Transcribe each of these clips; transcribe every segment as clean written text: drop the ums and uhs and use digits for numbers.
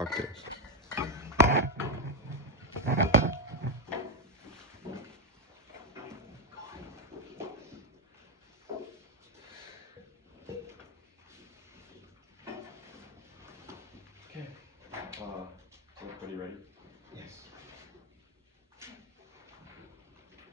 cocktails. Okay. Everybody ready? Yes.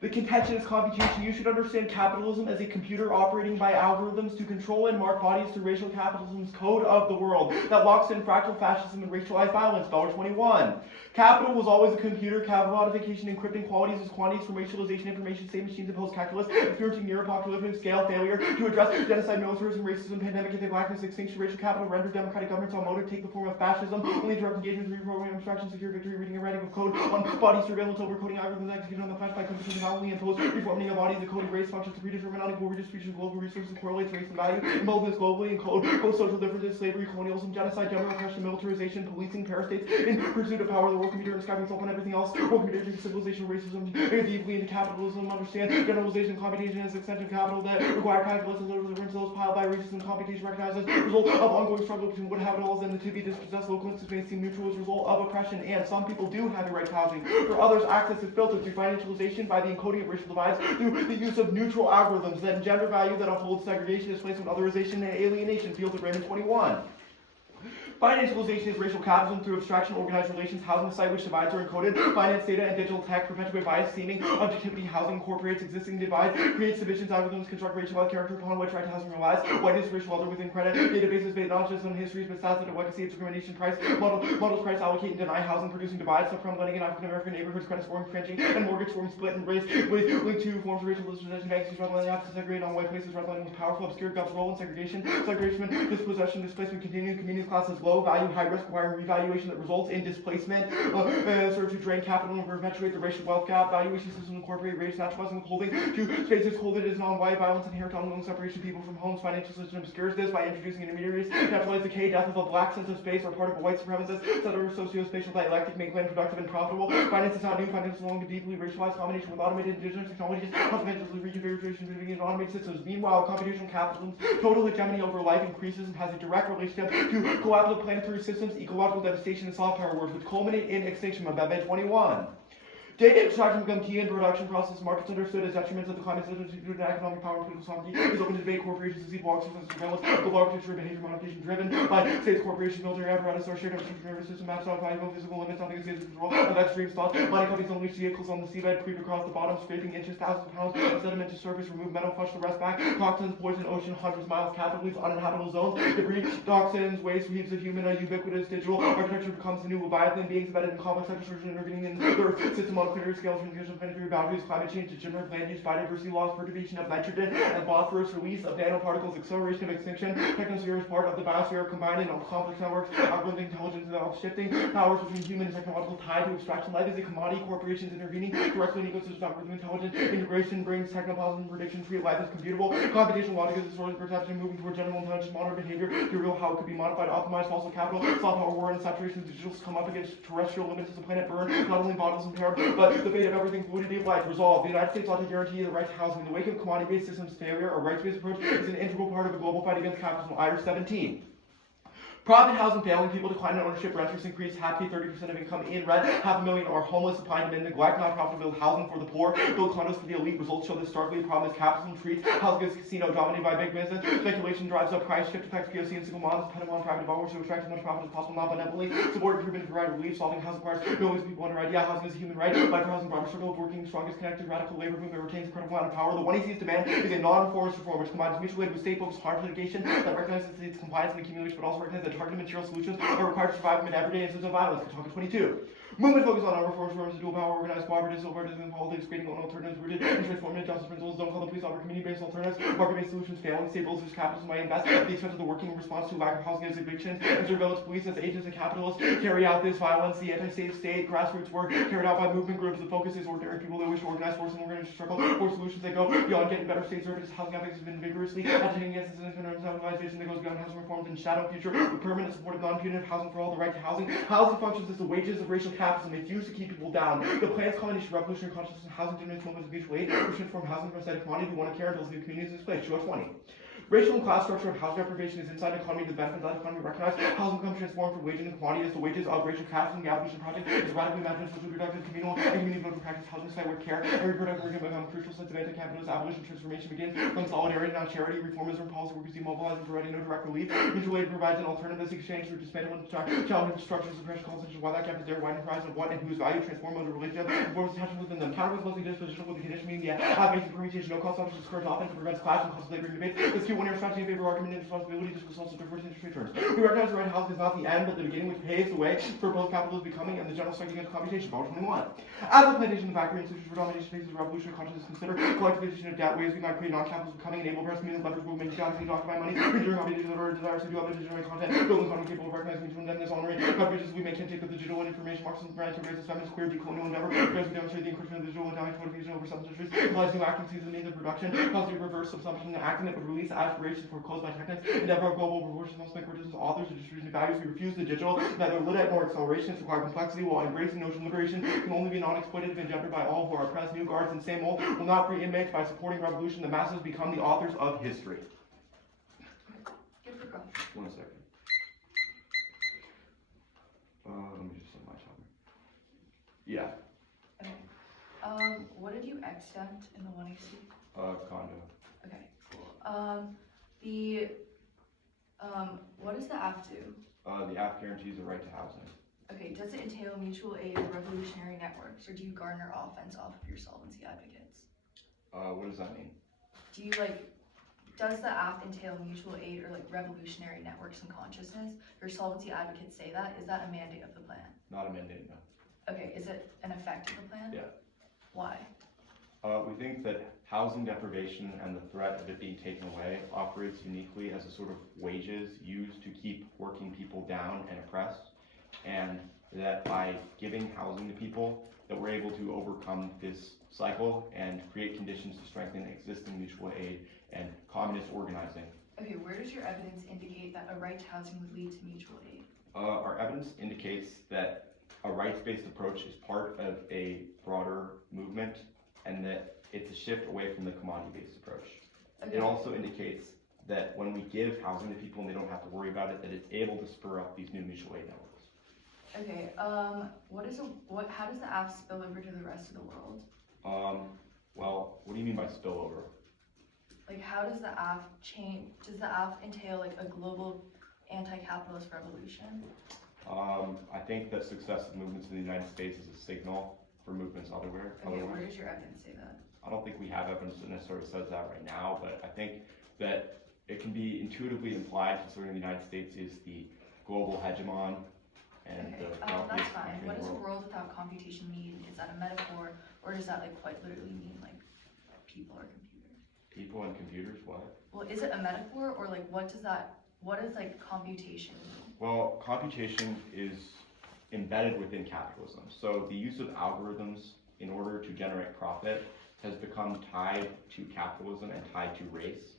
The contention is computation. You should understand capitalism as a computer operating by algorithms to control and mark bodies through racial capitalism's code of the world that locks in fractal fascism and racialized violence. $21. Capital was always a computer. Commodification, encrypting qualities as quantities from racialization, information, state machines, and post-calculus, experiencing neuropocalyptic scale failure to address genocide, militarism, racism, pandemic, anti-blackness, extinction, racial capital, render democratic governments on motive, take the form of fascism, only direct engagement, reprogramming, abstraction, secure victory, reading and writing of code on body surveillance, overcoding algorithms executed on the flash by computers, violently imposed, reforming of bodies, the coding race functions to predetermine unequal redistribution of global resources, correlates race and value, involvement globally in code, post-social differences, slavery, colonialism, genocide, general oppression, militarization, policing, parastates, in pursuit of power, the world computer, describing itself and everything else, world computer, civilization, racism, deeply into capitalism, understand generalization, computation as extension of capital that require calculus and deliverance those piled by racism, computation recognized as a result of ongoing struggle between what habitals and the to be dispossessed local instances may seem neutral as a result of oppression, and some people do have the right to housing. For others, access is filtered through financialization by the encoding of racial divides through the use of neutral algorithms, then gender value that upholds segregation, displacement, otherization, and alienation. Fields of Raymond 21. Financialization is racial capitalism through abstraction, organized relations, housing site which divides are encoded, finance data and digital tech, perpetuate bias, seeming objectivity, housing incorporates existing divides, creates divisions, algorithms construct racialized character upon which right to housing relies, whiteness, racial other within credit, databases based not just on histories but stats that efficacy of discrimination, price, models price, allocate and deny housing, producing divides, subprime lending in African American neighborhoods, credit scoring, trenching, and mortgage scoring split and race, with linked to forms of racial dispossession, banks, red lending have to segregate on white places, red lending was powerful, obscure, gov's role in segregation, dispossession, displacement, continuing, community classes, low value, high risk, requiring revaluation that results in displacement, serve to drain capital and perpetuate the racial wealth gap, valuation system incorporate race, naturalizing withholding to spaces holded as non-white, violence, inherent ongoing separation of people from homes, financial system obscures this by introducing intermediaries, naturalize decay, death of a black sense of space or part of a white supremacist, set of socio-spatial dialectic, make land productive and profitable, finance is not new, finance is long and deeply racialized, combination with automated indigenous technologies, fundamentally reconfiguration between automated systems. Meanwhile, computational capitalism's total hegemony over life increases and has a direct relationship to cooperative planetary systems, ecological devastation, and soft power wars, which culminate in extinction. Mabebe 21. Data extraction become key in production process. Markets understood as detriments of the climate system due to economic power and political sovereignty is open to debate. Corporations see blocks of surveillance, global architecture, behavior modification driven by states, corporations, military apparatus, or shared infrastructure nervous system, maps out valuable physical limits on the states control of extreme thoughts. Mining companies unleash vehicles on the seabed, creep across the bottom, scraping inches, thousands of pounds of sediment to surface, remove metal, flush the rest back, toxins, poison, ocean, hundreds of miles, capital leaves uninhabitable zones, debris, toxins, waste, weaves of human, ubiquitous digital architecture becomes the new Leviathan, beings embedded in complex infrastructure intervening in the earth system on planetary scales, planetary boundaries, climate change, degenerate land use, biodiversity loss, perturbation of nitrogen and phosphorus, release of nanoparticles, acceleration of extinction, technosphere is part of the biosphere, combined in complex networks, algorithmic intelligence, and shifting powers between human and technological tied to extraction. Life is a commodity, corporations intervening directly in ecosystems, algorithmic intelligence, integration brings technoplasm, prediction, tree, life is computable, computational logic is the source of perception, moving toward general intelligence, modern behavior, to real how it could be modified, optimized, fossil capital, soft power war, and saturation, digitals come up against terrestrial limits as the planet burn, not only bodies impaired, but the fate of everything, fluidity of life, resolved. The United States ought to guarantee the right to housing. In the wake of commodity-based systems failure, a rights-based approach is an integral part of the global fight against capitalism. Item 17. Profit housing failing, people decline in ownership, renters increase, half pay 30% of income in rent, 500,000 are homeless, supply and demand, neglect, not profitable, build housing for the poor, build condos for the elite. Results show this starkly. The problem is capitalism treats housing as a casino dominated by big business. Speculation drives up price, shift affects POC and single moms, dependent on private developers to extract as much profit as possible, not benevolently. Support improvement to provide relief, solving housing requires millions of people under idea. Housing is a human right. Life for housing, broader circle of working, strongest connected, radical labor movement retains a critical amount of power. The one easiest demand is a non-forced reform, which combines mutual aid with state-focused harm litigation that recognizes its compliance and accumulation, but also recognizes that targeted material solutions are required to survive amid everyday instances of violence. Talking 22. Movement focused on reforms, dual power, organized cooperative, civil partisan politics, creating alternatives rooted in transformative justice principles. Don't call the police offer community-based alternatives. Market-based solutions failing. State builders capitalism might invest at the expense of the working in response to lack of housing as eviction and surveillance police as agents and capitalists carry out this violence. The anti-state grassroots work carried out by movement groups. The focus is ordinary people that wish to organize, force and organize struggle for solutions that go beyond getting better state services. Housing ethics has been vigorously agitating against this internationalization that goes beyond housing reforms and shadow future with permanent support of non-punitive housing for all, the right to housing. Housing functions as the wages of racial capitalism. It's used to keep people down. The plan's combination of revolutionary consciousness and housing generates moments of mutual aid, which transform housing from a static commodity to one of care until new communities is displaced. 20. Racial and class structure of housing deprivation is inside the economy to the benefit of that economy recognized. Housing becomes transformed from wage and commodity as the wages of racial caste and the abolition project is radically imagined social reproductive communal and community voting practice housing site where care and reproductive work become a crucial sense of anti-capitalist abolition transformation begins when solidarity, not charity, reformism, policy workers demobilize and providing no direct relief. Mutual aid provides an alternative that's exchanged for dismantling challenging structures of racial culture, why that gap is there, widen horizon of what and whose value transform modes of relationship and forms attachment within them. Counter was mostly dispositional with the condition meaning the basic permutation, no cost options, discourage often prevents clash and causes labor debate. Let's keep one year strategy in favor of argument and responsibility, just results of diverse interest rate terms. We recognize the right housing is not the end, but the beginning which paves the way for both capitalism becoming and the general strike against computation. Volume 21. As the plantation, the factory, and institutions for domination faces revolutionary consciousness consider collectivization of debt, ways we might create non-capitalism becoming, enable press means leverage movement, galaxy to occupy money, enduring computation that are desires to do other generate content, building economy capable of recognizing mutual indebtedness, honoring contributions we make can take the digital and information Marxism brand to raise feminist, queer, decolonial endeavor, because we demonstrate the encroachment of the digital and damage motivation over substances, implies new acting season means of production, positive reverse assumption and acting that would release aspirations foreclosed by technics, endeavor of global proportions, most make resistance authors, and distribution of values. We refuse the digital, neither Luddite nor acceleration. It's require complexity while embracing notion liberation can only be non-exploitative and gendered by all who are oppressed. New guards and same old will not free inmates by supporting revolution. The masses become the authors of history. Give the graph. 1 second. Let me just set my timer. Yeah. Okay. What did you extent in the 1AC? Condo. Okay, cool. What does the AF do? The AF guarantees the right to housing. Okay, does it entail mutual aid or revolutionary networks, or do you garner offense off of your solvency advocates? What does that mean? Do you does the AF entail mutual aid or revolutionary networks and consciousness? Your solvency advocates say that. Is that a mandate of the plan? Not a mandate, no. Okay, is it an effect of the plan? Yeah. Why? We think that housing deprivation and the threat of it being taken away operates uniquely as a sort of wages used to keep working people down and oppressed, and that by giving housing to people that we're able to overcome this cycle and create conditions to strengthen existing mutual aid and communist organizing. Okay, where does your evidence indicate that a right to housing would lead to mutual aid? Our evidence indicates that a rights-based approach is part of a broader movement and that it's a shift away from the commodity-based approach. Okay. It also indicates that when we give housing to people and they don't have to worry about it, that it's able to spur up these new mutual aid networks. Okay, how does the AF spill over to the rest of the world? Well, what do you mean by spillover? How does the AF change? Does the AF entail a global anti-capitalist revolution? I think that successive movements in the United States is a signal for movements everywhere. Okay, where does your evidence say that? I don't think we have evidence that necessarily says that right now, but I think that it can be intuitively implied considering the United States is the global hegemon and Okay, the that's fine. country in What the does a world. world without computation mean? Is that a metaphor, or does that quite literally mean people or computers? People and computers, what? Well, is it a metaphor, or what does computation mean? Well, computation is embedded within capitalism. So the use of algorithms in order to generate profit has become tied to capitalism and tied to race.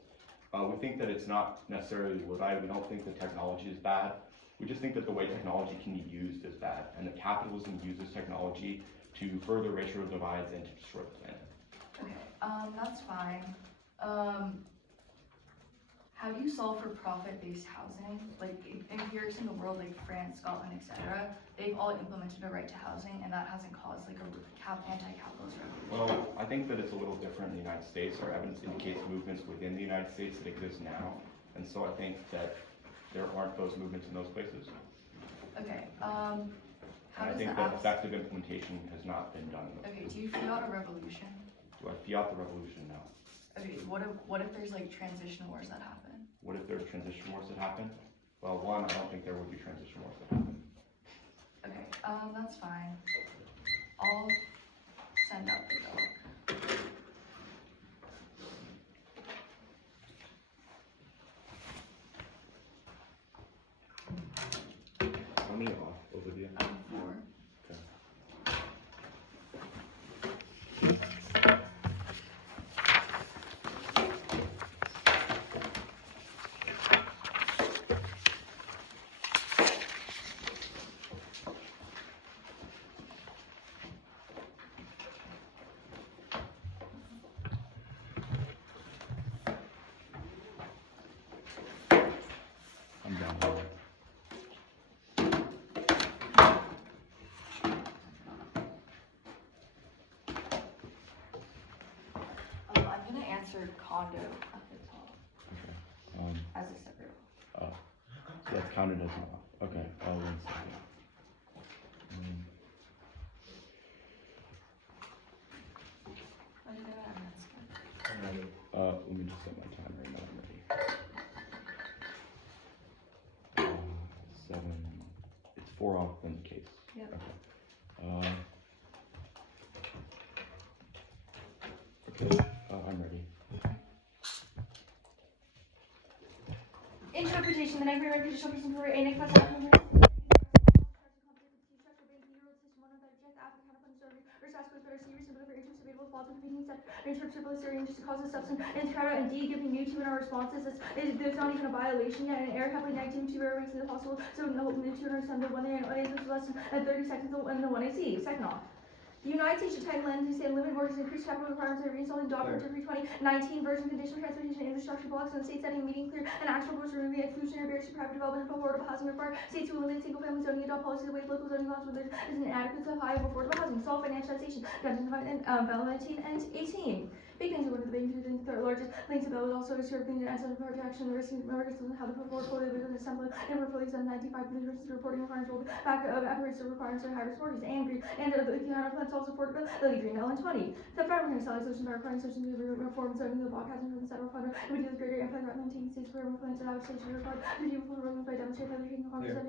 We think that it's not necessarily Luddite. We don't think that technology is bad. We just think that the way technology can be used is bad, and that capitalism uses technology to further racial divides and to destroy the planet. Okay, that's fine. How do you solve for profit-based housing? Empirics in the world, France, Scotland, etc., they've all implemented a right to housing, and that hasn't caused a anti-capitalist revolution. Well, I think that it's a little different in the United States. Our evidence indicates movements within the United States that exist now, and so I think that there aren't those movements in those places. Okay, I think that effective implementation has not been done in those places. do you fiat a revolution? Do I fiat the revolution? No. Okay, what if there's transition wars that happen? What if there's transition wars that happen? Well, one, I don't think there would be transition wars that happen. Okay, that's fine. I'll send out the bill. How many off, Olivia? 4. Okay. or condo at the top Okay. as a separate. Oh. So that's counted as an off. Okay. 1 second. What are you doing? I'm not scared. Let me just set my timer right now. I'm ready. 7. It's 4 off in the case. Yep. Okay. Okay. I'm ready. Interpretation. The next traditional person for a next class. Causes substance and and D giving new to in our responses there's not even a violation yet, and error happily negative to error makes it possible, so no new to understand the 1 A and is less than 30 seconds and the 1 AC. Second off. The United States should tighten land and limit borders and increase capital requirements of reinstalling Docker to 2019 version conditional transportation and infrastructure blocks in the state setting, meeting clear and actual rules removing exclusionary barriers to private development of affordable housing required states to eliminate single family zoning, adopt policies that waive local zoning laws where there is an inadequate supply of affordable housing, solve financialization, Valentine and 18. Big things are one of the big things that are largest links to bill also is serving the asset protection, the risk of how the portfolio within the assembly and portfolios of 95 versus reporting requirements will back operates the requirements of high risk mortgages and green and the counter plans also affordability green L and 20. The federal can sell solutions by requiring solutions to reform zoning the block housing from the federal fund and we deal with greater impact rather than taking states for plans that have states required to deal with programs by demonstrating by taking Congress of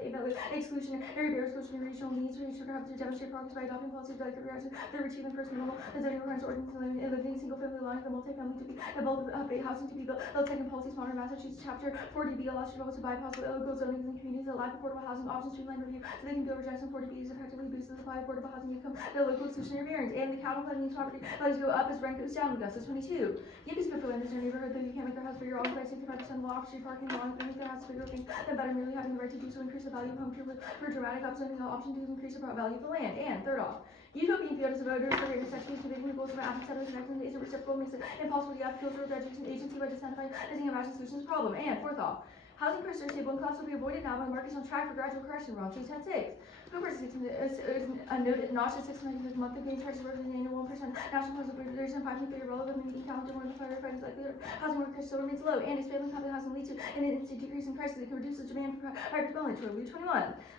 exclusionary barriers, exclusionary regional needs, which should have to demonstrate progress by adopting policies like the achievement first normal, the zoning requirements ordinance and living single family allowing the multifamily to be both housing to be built. The second policies modern Massachusetts chapter 40B allows developers to bypass illegal zoning in communities that lack affordable housing options, streamline review so they can build Jackson 40B is effectively boost the supply of affordable housing income, the local exclusionary variance, and the capital plan means property values go up as rent goes down. That's 22. The investment for land is your neighborhood, though you can't make their house bigger, always by 65% law, off-street parking, law, and make their house bigger things than better merely having the right to do so, increase the value of home privilege for dramatic upzoning, the option to increase the value of the land. And third off, Utopian Fiat is a voter for greater sections division the goals of assets that is connected is a reciprocal makes it impossible to have cultural education agency by identifying as an imagine solutions problem. And fourth off, housing prices are stable and collapse will be avoided now by markets on track for gradual correction. Wrong 210.6. Home prices is noted notch at 6.96 monthly gain prices versus an annual 1% national housing rate. There is some 5.3 irrelevant median calendar more than firefighters likely housing market still remains low and expanding public housing leads to an instant decrease in prices that can reduce the demand for private development to 21.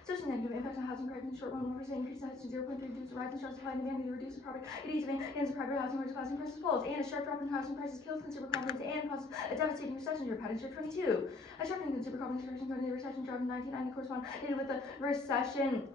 Social negative impact on housing prices in the short run 1% increase in to 0.3 reduce the rise in strong supply and demand to reduce the property demand and the private housing where housing prices falls, and a sharp drop in housing prices kills consumer confidence and causes a devastating recession here. Patterns are 22. A sharp in consumer confidence recession from the recession drop in 1990 corresponded with the recession.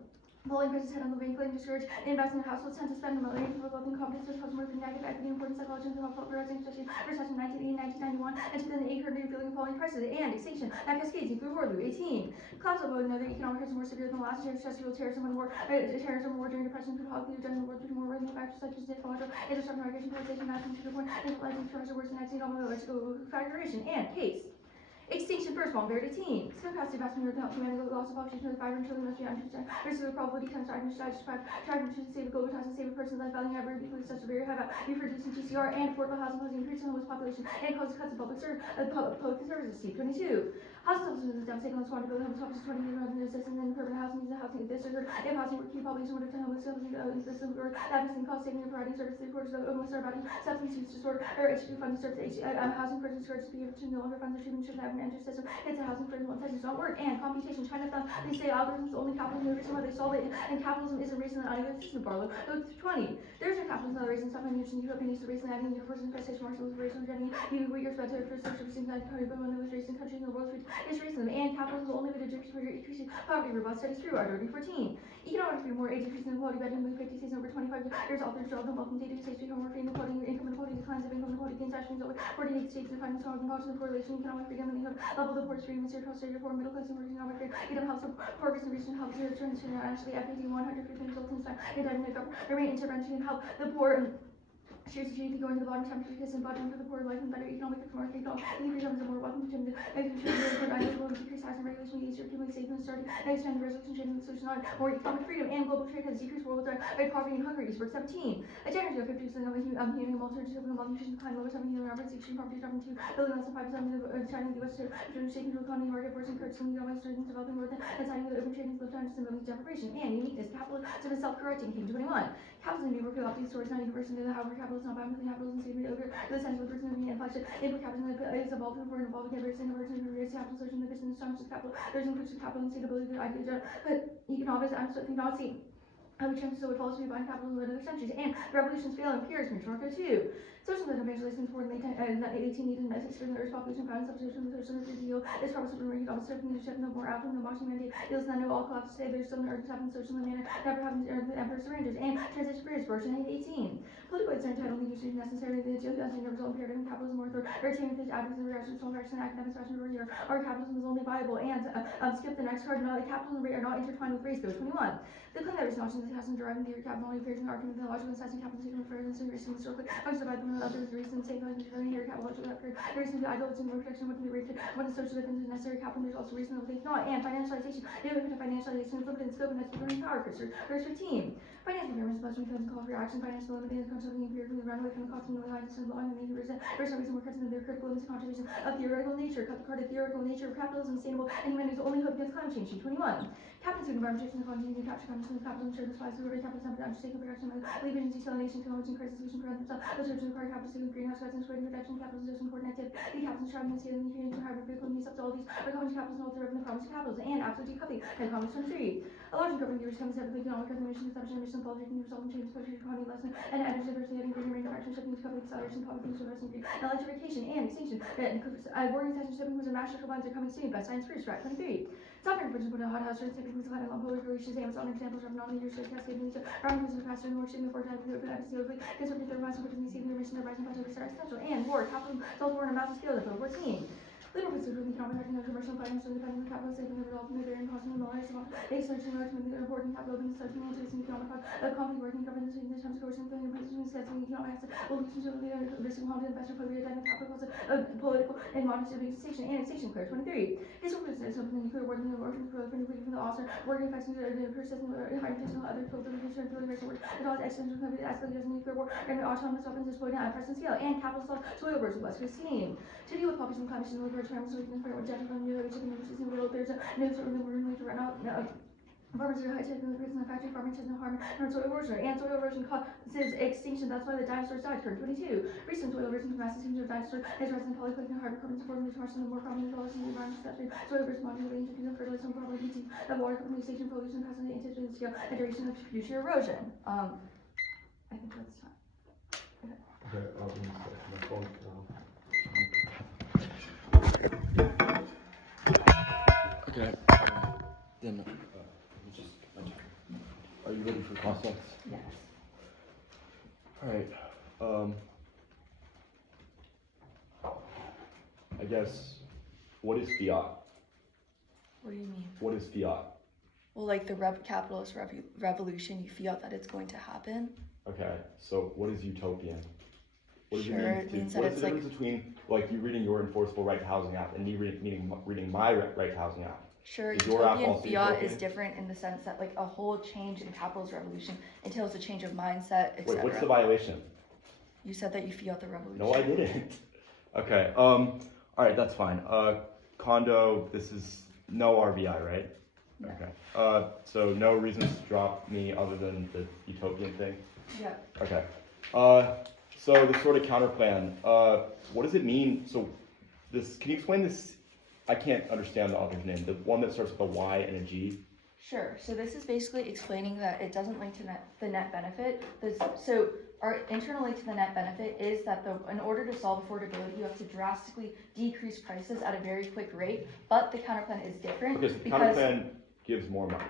Polling prices head on the bank, discourage investment in households tend to spend millions for wealth and confidence as customers with negative equity important psychology and helpful rising especially recession 1980, 1991 and 2008 heard new feeling of falling prices and extinction that cascades through World War 18. Collapse of another economic crisis more severe than the last year, stressful terrorism and war during depression could hotly during the world through more rising factors such as technological and disruptive migration, polarization, national to the point, and rising pressure worse than economic factoration and case. Extinction first, bomb buried a teen. Some capacity vast majority of humanity loss of population of 500 trillion must be understood. Versus the probability times 500 to save a global task and save a person's life, valuing ever because such a very high value for reducing TCR and affordable housing causing increase in homeless population and causes cuts in public services. C22. Housing subsidies is devastating on squander building homeless population 20 years rather than assistance and permanent housing is a housing this occurred if housing were key population would have been homeless housing system or that is in cost saving and providing service to quarters of homeless are about substance use disorder or HQ funding service housing person discouraged to be able to no longer fund the treatment should have an entry system. It's a housing for one size does not work. And computation, China found they say algorithms only capitalism is the reason why they solve it, and capitalism isn't reason that either system Barlow. Look 20. There's no capitalism, another reason stop using Utopian is the reason adding universe infestation marks with racial generating you years better for social reasons that country but one of the most racist countries in the world is racism and capitalism will only be the decrease for increasing poverty robust studies through our 14. Economic freedom more age increase in inequality betting with 50 states over 25 years authors draw them wealth and data states become more free inequality income inequality declines of income inequality gains actions over 48 states and finding strong and correlation economic freedom and income level of the poorest freedom is Australia for middle class and working economic grade. It helps progress in regional health care returns to actually FAD 100 results in time and government intervention and help the poor. Shares of GDP going to the bottom, time because and bottom for the poor life and better economic market and becomes a more welcome to the decrease housing regulation easier to safe and starting and expand the resolution trading solution on more economic freedom and global trade has decreased worldwide by poverty and hunger. Eastburg 17. A generation of 50% of human malnutrition of malnutrition decline lower 7 human average extreme poverty dropping to building less than 5% of China and the US to shaking the economy market force encouraging economic strength developing more than deciding the open trading slow down to millions deprivation and uniqueness capitalism is self-correcting. King 21. Capitalism, new work optic source, not universal, however, capitalism, not bound to capitalism, state made over, the sense of person being inflection, input capitalism is evolved for an evolving diverse and diverse and various capital source in the business, structures, capital, there's inclusive capital and stability, the idea, but economics, I'm certainly not seeing. How we change so it follows to be buying capitalism in other centuries, and revolutions fail and peers, mutual market too. Social evangelization for late 1896 during the Earth's population found substitution of the social deal is probably super market almost certain shift no more after the marching mandate. It was not no all collapse today. There's still an earth happening social manner, never happened to the emperor surrenders, and transition periods birth in 1818. Political rights are entitled to use necessary the two as a result imperative in capitalism or authoritarian fish advocates and reactions to direction academics fashion over here. Our capitalism is only viable and skip the next card. Not capitalism and rate are not intertwined with race. Go 21. The claim that notion that has derived theory capital only appears in the argument that logical necessity capitalism refers to reason historically functions by the others reason same kind of here capital logical occurred. There is no idol in more protection what can be rated when the social defense is necessary capital there's also reason that they not and financialization. The limit of financialization is limited in scope and that's the power cursor. Verse 15. Financial governments must be call for action. Financial limited in concept of the period from the runaway from the cost of the line and belonging to the reason. There's no reason we're cutting their critical limits contribution of theoretical nature. Cut the card of theoretical nature of capitalism sustainable and humanity's only hope against climate change. 21. Captain's environmentation and continuing to capture conditions of capitalism share the spies of the capital center undertaking production of leave agency nation technology and crisis solution for themselves. Those are required capitalism greenhouse gas and spreading reduction capitalism is important active. The capitalism striving to scale and creating hybrid vehicle needs up to all these are common to capitalism all the revenue problems to capitalism and absolute decoupling and common 23. A large government years comes out of economic reformation, consumption, emission, politics, and resulting changes, social economy lesson, and energy diversity, having greener manufacturing, shipping, decoupling, acceleration, public use, investing, green, electrification, and extinction. Working attention shipping was a mass structural bonds are coming soon by science first, right? 23. Software conversion put a hot house, shipping was a long polar relations, Amazon examples of non-linear shared cascade, round was the faster and more shipping before time for the episode, conservative their mass purpose and saving the emission of rising budget are essential, and war, capitalism, self war on a massive scale, that's 14. Liberal pursuit of economic recognition, commercial and financial independence of capital, saving the result from the varying costs and the knowledge of they searching large movement important capital being such an interest in economic conflict working governance in the terms of coercion and position discussing economic asset evolution to the risk of harm to investor public dynamic capital costs of political and monetary station and station clear 23. Historical business of the nuclear war than the working for the nuclear from the author working effects of the persistent intentional other tools of the future and filling racial work as well as existential company escalated as a nuclear war and the autonomous weapons exploding at present scale and capital soil versus West 15. To deal with population climate change and terms so we can figure out what data from the chicken versus the world there's a no certain we're going to run out farmers are high tech in the prison factory farming has no harm and soil erosion causes extinction that's why the dinosaurs died turn 22 recent soil erosion from massive extinction of dinosaurs has risen in polyclick and hydrocarbons forming the marsh and the more common policies in the environment that soil erosion modulating to fertilizer and probably heating of water communication pollution passing the anticipated scale and duration of future erosion I think that's time. Okay, I'll be my phone now. Okay. Then, are you ready for concepts? Yes. Alright. I guess, what is fiat? What do you mean? What is fiat? Well, like the capitalist revolution, you fiat that it's going to happen. Okay, so what is utopian? What does Sure, it mean? What is the difference between like you reading your enforceable right to housing act and me reading my right to housing act? Sure, Is your app utopian also fiat utopian? is different in the sense that like a whole change in capitalist revolution entails a change of mindset, etc. Wait, what's the violation? You said that you fiat the revolution. No, I didn't. Okay. All right, that's fine. Condo. This is no RBI, right? No. Okay. So no reasons to drop me other than the utopian thing. Yeah. Okay. So the sort of counter plan. What does it mean? So this. Can you explain this? I can't understand the author's name. The one that starts with a Y and a G. Sure. So this is basically explaining that it doesn't link to the net benefit. So our internal link to the net benefit is that in order to solve affordability, you have to drastically decrease prices at a very quick rate. But the counterplan is different. Okay, so the counterplan gives more money.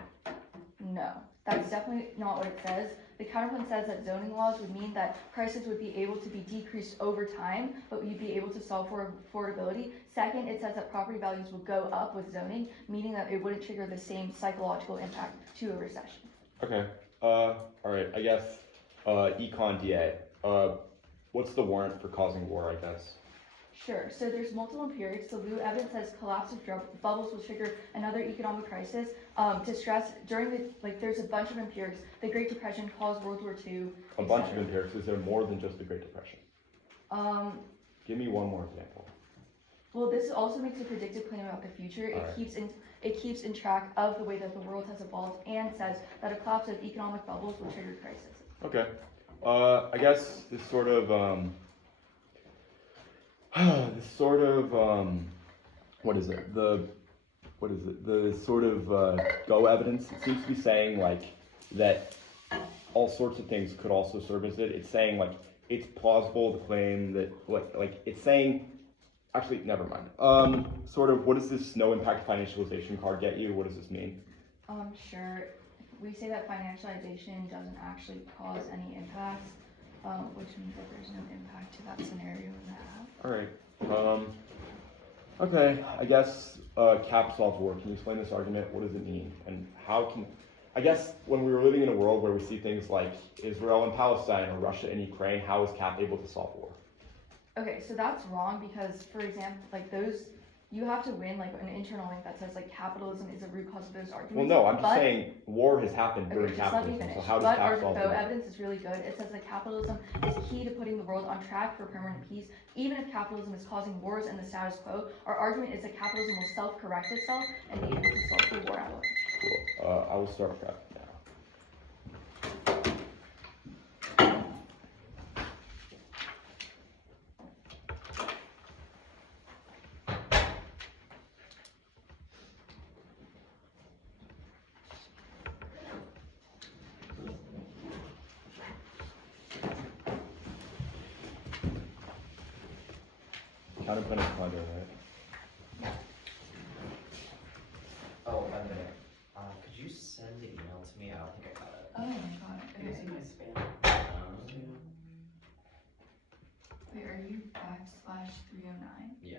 No, that's definitely not what it says. The counterplan says that zoning laws would mean that prices would be able to be decreased over time, but you'd be able to solve for affordability. Second, it says that property values will go up with zoning, meaning that it wouldn't trigger the same psychological impact to a recession. Okay. All right. I guess Econ DA. What's the warrant for causing war? I guess. Sure. So there's multiple empirics. The Lou evidence says collapse of bubbles will trigger another economic crisis. To stress during there's a bunch of empirics. The Great Depression caused World War II. A bunch of empirics. Is there more than just the Great Depression? Give me one more example. Well, this also makes a predictive claim about the future. It keeps in track of the way that the world has evolved and says that a collapse of economic bubbles will trigger crisis. Okay. I guess this sort of what is it? The sort of go evidence. It seems to be saying like that all sorts of things could also serve as it. It's saying like it's plausible to claim that like it's saying. Actually, never mind. Sort of, what does this no impact financialization card get you? What does this mean? Sure. We say that financialization doesn't actually cause any impacts, which means that there's no impact to that scenario in that. All right. Okay. I guess cap solves war. Can you explain this argument? What does it mean? And how can? I guess when we were living in a world where we see things like Israel and Palestine or Russia and Ukraine, how is cap able to solve war? Okay, so that's wrong because, for example, like those, you have to win like an internal link that says like capitalism is a root cause of those arguments. Well, no, I'm just saying war has happened during capitalism. So how does cap solve But our war? evidence is really good. It says that capitalism is key to putting the world on track for permanent peace. Even if capitalism is causing wars and the status quo, our argument is that capitalism will self-correct itself and be able to solve the war outlook. Cool. I will start prep now. Counterpoint is condo, right? Oh, 1 minute. Could you send the email to me? I don't think I got it. Oh my god. It was in my spam. Wait, are you /309? Yeah.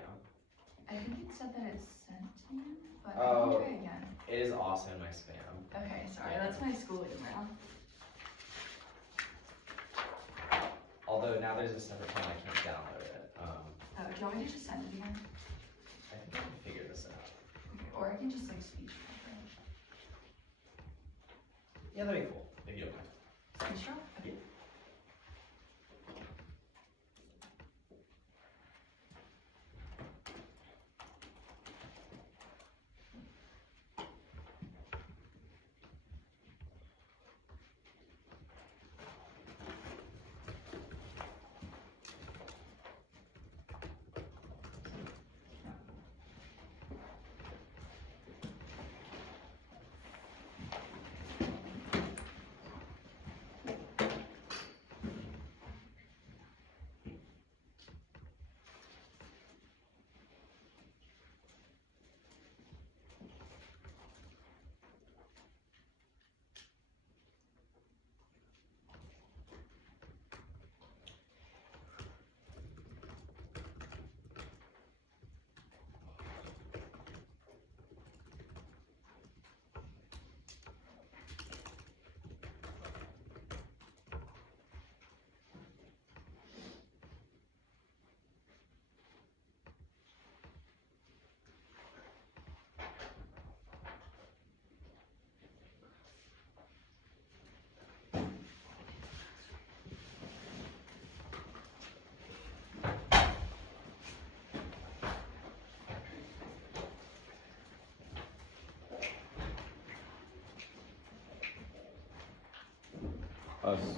I think it said that it's sent to you, but Oh. I can try again. It is also in my spam. Okay, sorry, that's my school email. Although now there's a separate one, I can't download it. Oh, do you want me to just send it again? I think I can figure this out. Okay, or I can just like speech record. Yeah, that'd be cool, if you don't mind. You sure? Okay.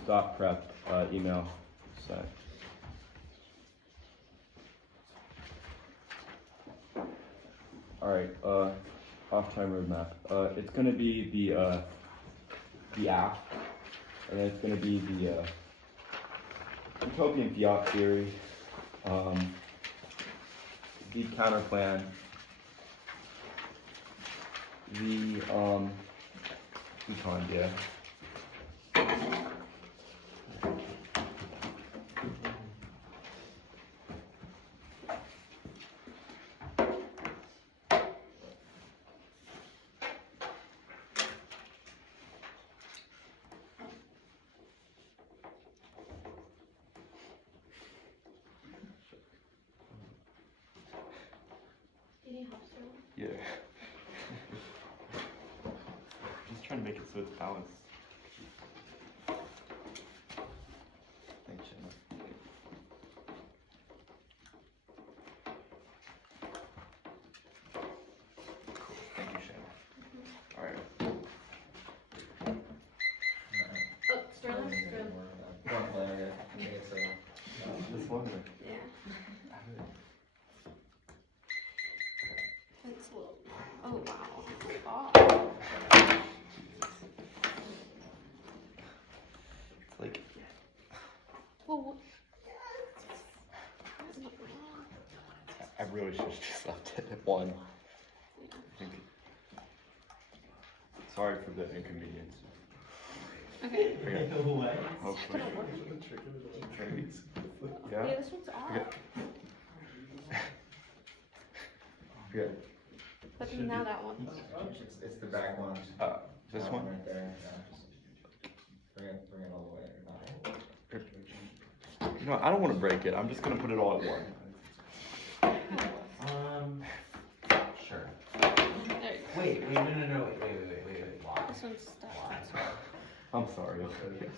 Stop prep email sent. All right, off time roadmap. It's gonna be the app, and then it's gonna be the Utopian Fiat theory, the counter plan, the Econ data. Yeah. Just trying to make it so it's balanced. Thanks, Shannon. Cool. Thank you, Shannon. All right. Oh, Sterling? this longer. Yeah. It's a little. Oh wow. Oh. Like, Well, I really should have just left it at 1. I think. Sorry for the inconvenience. okay. Okay. No way. Hopefully. Yeah, Yeah? this one's off. Okay. Good. But now that one. It's the back one. This That one? right there. Yeah, just bring it all the way. No, I don't want to break it. I'm just gonna put it all at 1. Sure. There you go. Wait, no. Wait. Why? This one's stuck. I'm sorry. Yes.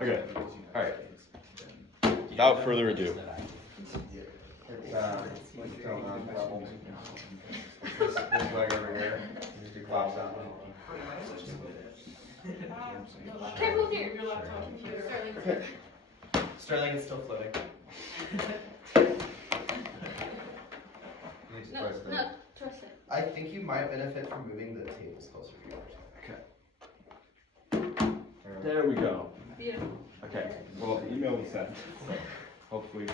Okay. All right. Without further ado. It's this leg over here. Just do claps out. Careful here. Okay. Sterling is still floating. You need to No, twist it. no, twist it. I think you might benefit from moving the tables closer to yours. Okay. There we go. Beautiful. Okay. Well, the email was sent. So hopefully.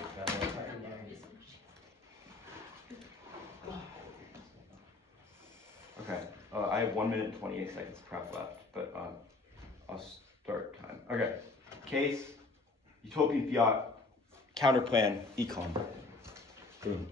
Okay. I have 1 minute and 28 seconds prep left, but I'll start time. Okay. Case, Utopian Fiat, counterplan, Econ. Boom.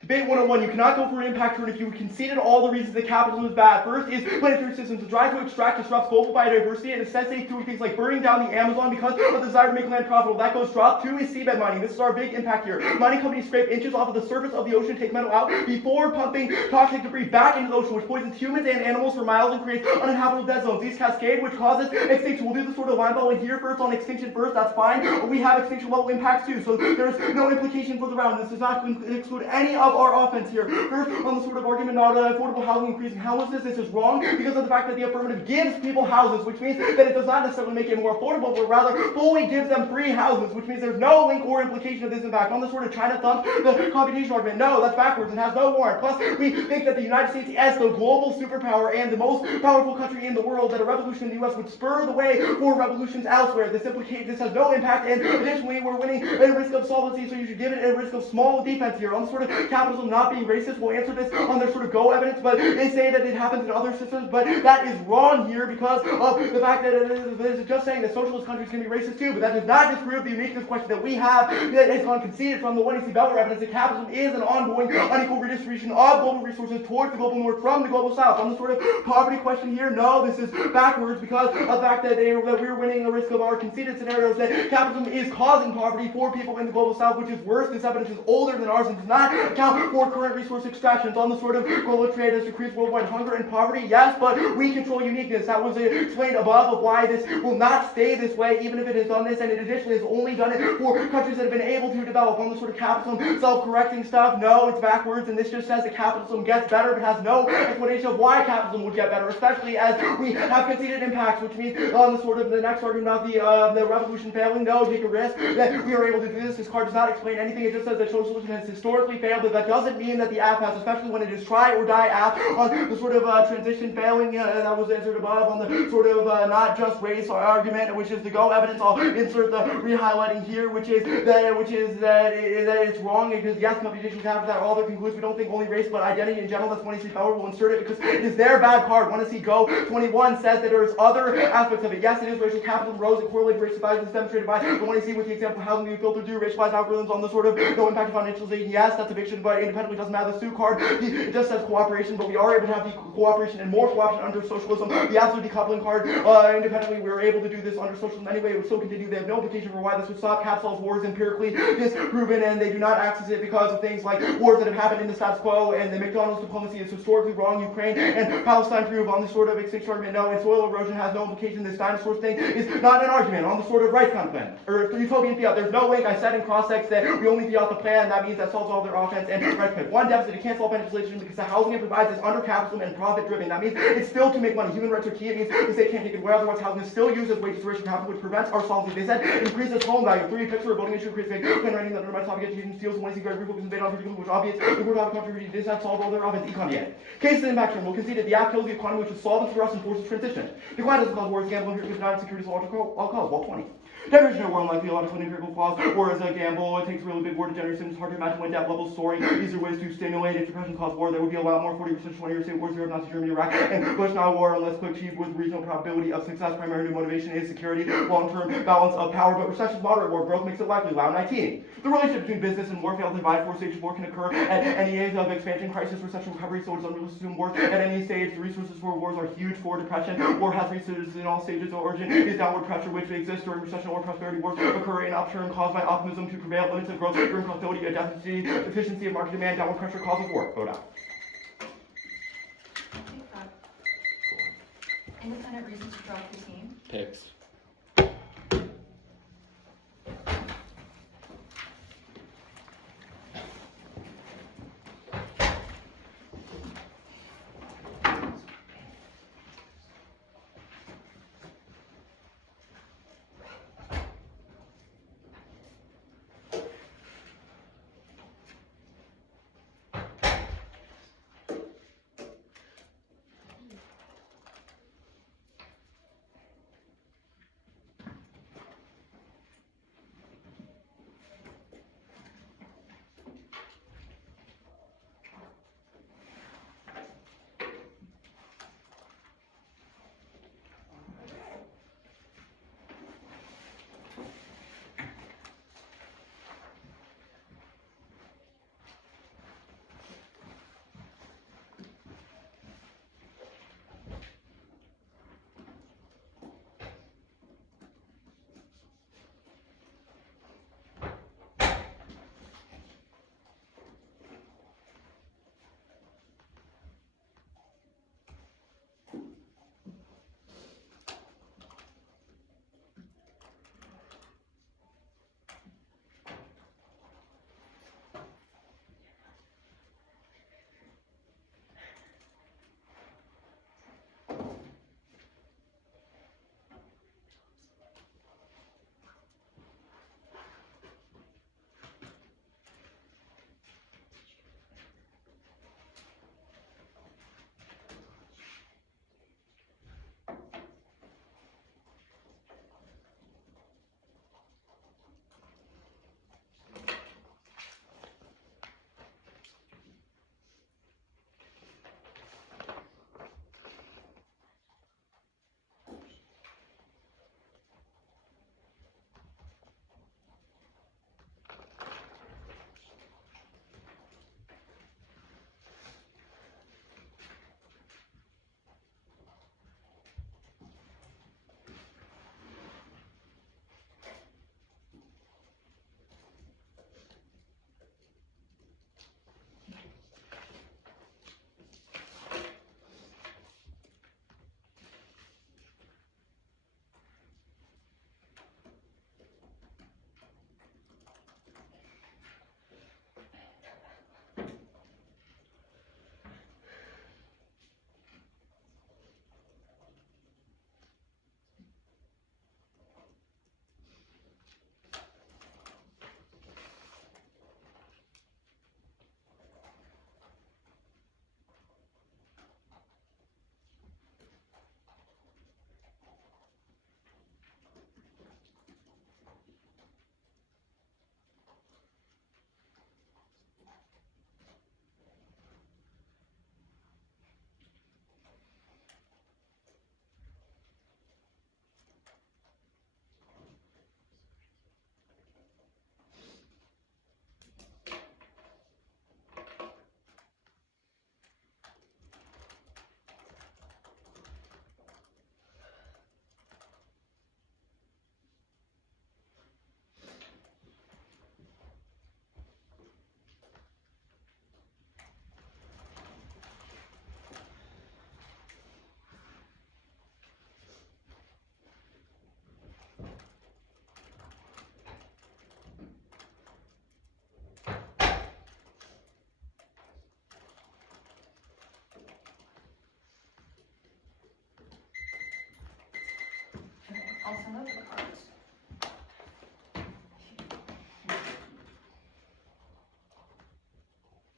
Debate 101, you cannot go for an impact turn if you conceded all the reasons that capitalism is bad. First is planetary systems to try to extract, disrupt global biodiversity, and necessitate doing things like burning down the Amazon because of the desire to make land profitable. That goes drop. 2 is seabed mining. This is our big impact here. Mining companies scrape inches off of the surface of the ocean, take metal out before pumping toxic debris back into the ocean, which poisons humans and animals for miles and creates uninhabitable dead zones. These cascade, which causes extinction. We'll do the sort of line ball in here first on extinction first. That's fine. But we have extinction level impacts too, so there's no implication for the round. This does not exclude any of our offense here. First, on the sort of argument not affordable housing increasing homelessness, this is wrong because of the fact that the affirmative gives people houses, which means that it does not necessarily make it more affordable, but rather fully gives them free houses, which means there's no link or implication of this impact. On the sort of China thump, the computation argument, no, that's backwards and has no warrant. Plus, we think that the United States, as the global superpower and the most powerful country in the world, that a revolution in the U.S. would spur the way for revolutions elsewhere. This has no impact, and additionally, we're winning at a risk of solvency, so you should give it a risk of small defense here. On the sort of capitalism not being racist, we'll answer this on their sort of go evidence, but they say that it happens in other systems, but that is wrong here because of the fact that it is just saying that socialist countries can be racist too, but that does not disprove the uniqueness question that we have that Econ conceded from the 1AC Belver evidence that capitalism is an ongoing unequal redistribution of global resources towards the global north from the global south. On the sort of poverty question here, no, this is backwards because of the fact that we're winning a risk of our conceded scenarios that capitalism is causing poverty for people in the global south, which is worse. This evidence is older than ours and does not account for current resource extractions. On the sort of global trade has decreased worldwide hunger and poverty, yes, but we control uniqueness. That was explained above of why this will not stay this way, even if it has done this, and it additionally has only done it for countries that have been able to develop. On the sort of capitalism self-correcting stuff, no, it's backwards, and this just says that capitalism gets better, but has no explanation of why capitalism would get better, especially as we have conceded impacts, which means on the sort of the next argument about the revolution failing, no, take a risk that we are able to do this. This card does not explain anything. It just says that socialism has historically failed, but that doesn't mean that the app has, especially when it is try or die app. On the sort of transition failing, that was answered above. On the sort of not just race argument, which is the go evidence, I'll insert the re-highlighting here, which is that it's wrong because yes, computations have that. All their concludes we don't think only race but identity in general. That's 1AC Power. We'll insert it because it is their bad card. 1AC Go 21 says that there's other aspects of it. Yes, it is racial capitalism rose and correlated racial values demonstrated by the 1AC with the example of housing being filtered through racialized algorithms. On the sort of no impact of financialization, yes, that's eviction, but independently doesn't matter. The Sue card, it just says cooperation, but we are able to have the cooperation and more cooperation under socialism. The absolute decoupling card, independently, we were able to do this under socialism anyway. It would still continue. They have no implication for why this would stop. Capitals wars empirically disproven, and they do not access it because of things like wars that have happened in the status quo, and the McDonald's diplomacy is historically wrong. Ukraine and Palestine prove on the sort of extinction argument, no, and soil erosion has no implication. This dinosaur thing is not an argument. On the sort of rights content, or Utopian Fiat, there's no link. I said in cross-sex that we only Fiat the plan, that means that solves all their offense, and rent pay. One deficit, it can't solve legislation because the housing it provides is under capitalism and profit driven. That means it's still to make money. Human rights are key. It means the state can't take it away. Otherwise, housing is still used as wages to racial capital, which prevents our solvency. They said increases home value. 3, picture a voting issue creates fake plan writing that undermines topic education steals when very refocus and debate on particular which obvious. The word of controversy does not solve all their offense. Econ yet. Case of impact term will concede that the act kills the economy, which is solvent for us and forces transition. The client doesn't cause wars, gamble, and denied securities, logical alcohol. Well, 20. There is no world like theological and empirical flaws, or as a gamble, it takes a really big war to generate sin. It's hard to imagine when debt levels soaring. These are ways to stimulate. If depression caused war, there would be a lot more 40% 20-year state wars, Europe, Nazi Germany, Iraq, and Bush now war, unless quick achieved with reasonable probability of success. Primary motivation is security, long-term balance of power, but recession, moderate war, growth makes it likely. Wow, 19. The relationship between business and war failed to divide. 4 stages of war can occur at any age of expansion, crisis, recession, recovery, so it's unrealistic to assume wars at any stage. The resources for wars are huge for depression. War has resources in all stages. The origin is downward pressure, which exists during recession or prosperity. Wars occur in upturn caused by optimism to prevail, limits of growth during prosperity, a deficit, efficiency of market demand, downward pressure causes war. Vote out. Independent reasons to drop the team. Picks. have the cards.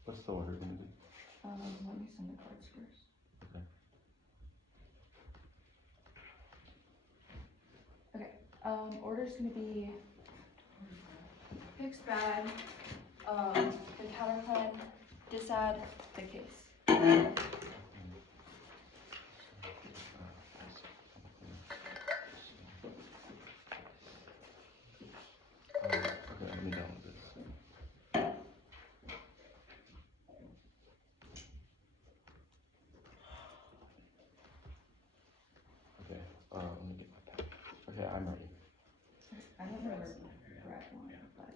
What's the order gonna be? Let me send the cards first. Okay. Okay, order's gonna be fixed bad, the counter plan, disadd, the case. Okay, let me download this. Okay, let me get my pen. Okay, I'm ready. I don't know where the correct one, but.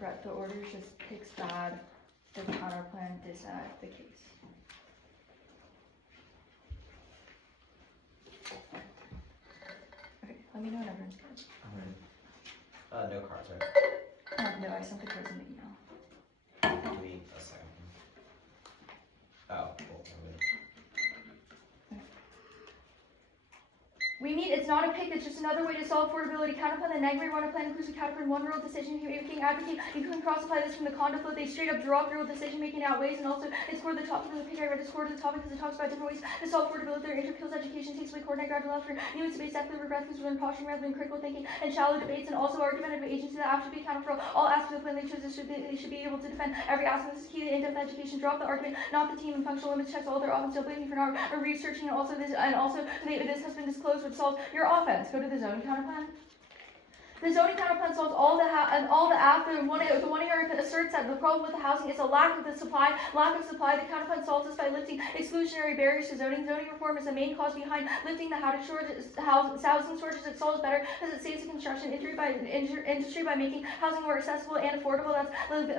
Brett, the order is just picks bad, the counter plan, disadd, the case. Okay, let me know when everyone's good. No cards, right? No, I sent the cards in the email. Give me a second. Oh, cool. We meet, it's not a pick, it's just another way to solve affordability. Counterplan the negative run a plan inclusive counterplan one rule decision making advocate. You can cross apply this from the condo flow. They straight up drop rule decision making outweighs, and also it's scored the topic of the pick. I read the score to the topic because it talks about different ways to solve affordability. Their interpills education takes away coordinate guard allows for nuance based ethically regret things within posturing rather than critical thinking and shallow debates, and also argumentative agency that have to be accounted for all aspects of the plan they choose. They should be able to defend every aspect. This is key to in-depth education. Drop the argument, not the team, and functional limits checks all their offense. Don't blame me for not researching, and also this has been disclosed would solve your offense. Go to the zoning counter plan. The zoning counter plan solves all the after the one here asserts that the problem with the housing is a lack of supply. The counter plan solves this by lifting exclusionary barriers to zoning. Zoning reform is the main cause behind lifting the housing shortages. It solves better because it saves the construction industry by making housing more accessible and affordable. That's